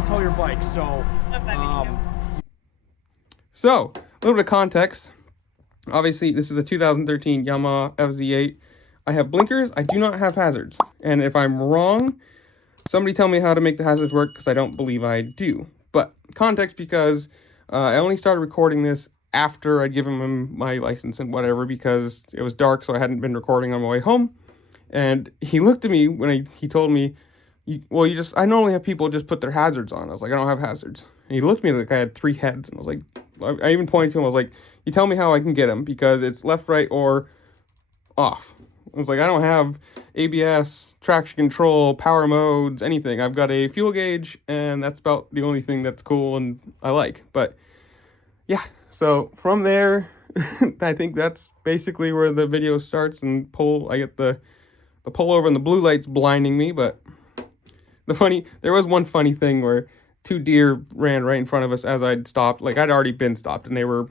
want to tow your bike, so So, a little bit of context. Obviously, this is a 2013 Yamaha Fz8. I have blinkers. I do not have hazards. And if I'm wrong, somebody tell me how to make the hazards work, because I don't believe I do. But context, because I only started recording this after I'd given him my license and whatever, because it was dark, so I hadn't been recording on my way home. And he looked at me when he told me, I normally have people just put their hazards on. I was like, I don't have hazards. And he looked at me like I had 3 heads. And I was like, I even pointed to him. I was like, you tell me how I can get them, because it's left, right, or off. I was like, I don't have ABS, traction control, power modes, anything. I've got a fuel gauge, and that's about the only thing that's cool and I like. But yeah, so from there, I think that's basically where the video starts. And I get the pullover and the blue light's blinding me. But there was one funny thing where 2 deer ran right in front of us as I'd stopped. Like, I'd already been stopped, and they were,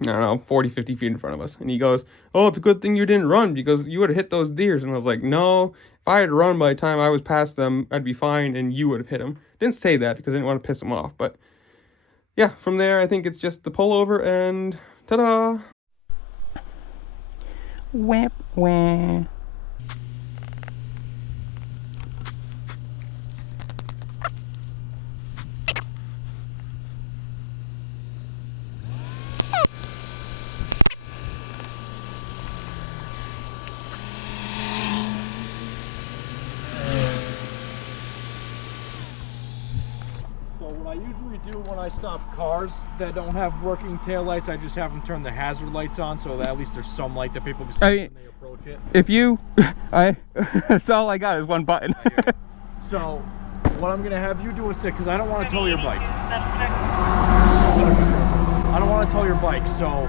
I don't know, 40, 50 feet in front of us. And he goes, oh, it's a good thing you didn't run, because you would have hit those deers. And I was like, no, if I had run by the time I was past them, I'd be fine, and you would have hit them. Didn't say that because I didn't want to piss them off. But yeah, from there, I think it's just the pullover, and ta-da! Wah, wah. what I usually do when I stop cars that don't have working taillights, I just have them turn the hazard lights on so that at least there's some light that people can see when they approach it. If you, that's all I got is one button. So what I'm gonna have you do instead, because I don't want to tow your bike. I don't want to tow your bike, so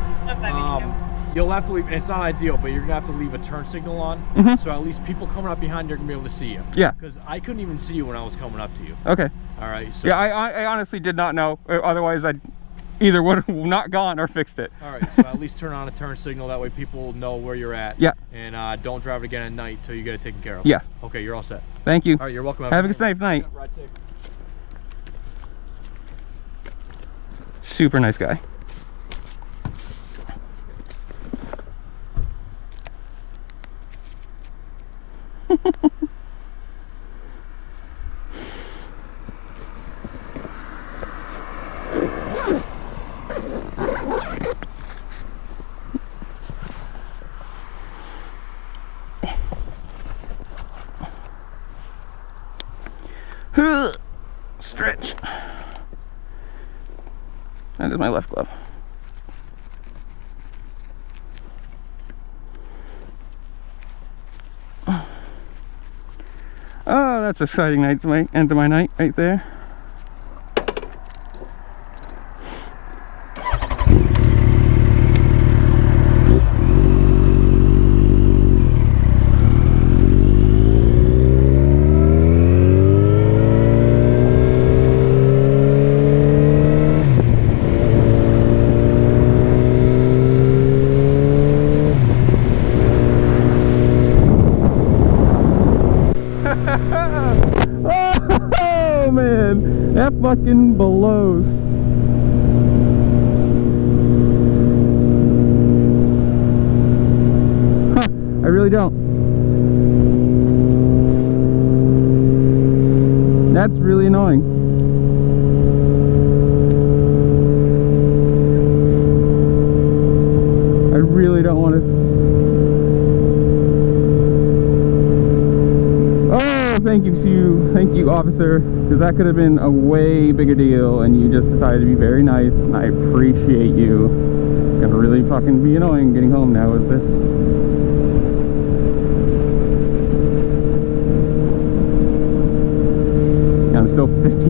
you'll have to leave. It's not ideal, but you're gonna have to leave a turn signal on, so at least people coming up behind you are gonna be able to see you. Yeah. Because I couldn't even see you when I was coming up to you. Okay. All right. So, yeah, I honestly did not know. Otherwise, I'd either would have not gone or fixed it. All right. So at least turn on a turn signal. That way people know where you're at. Yeah. And don't drive it again at night until you get it taken care of. Yeah. Okay. You're all set. Thank you. All right. You're welcome. Have a good night. Yeah, ride safe. Super nice guy. Stretch. That is my left glove. Oh, that's an exciting night to my end of my night right there. Oh man, that fucking blows. Huh, I really don't. That's really annoying. I really don't want to. Thank you, officer, because that could have been a way bigger deal, and you just decided to be very nice, and I appreciate you. It's gonna really fucking be annoying getting home now with this. I'm still 15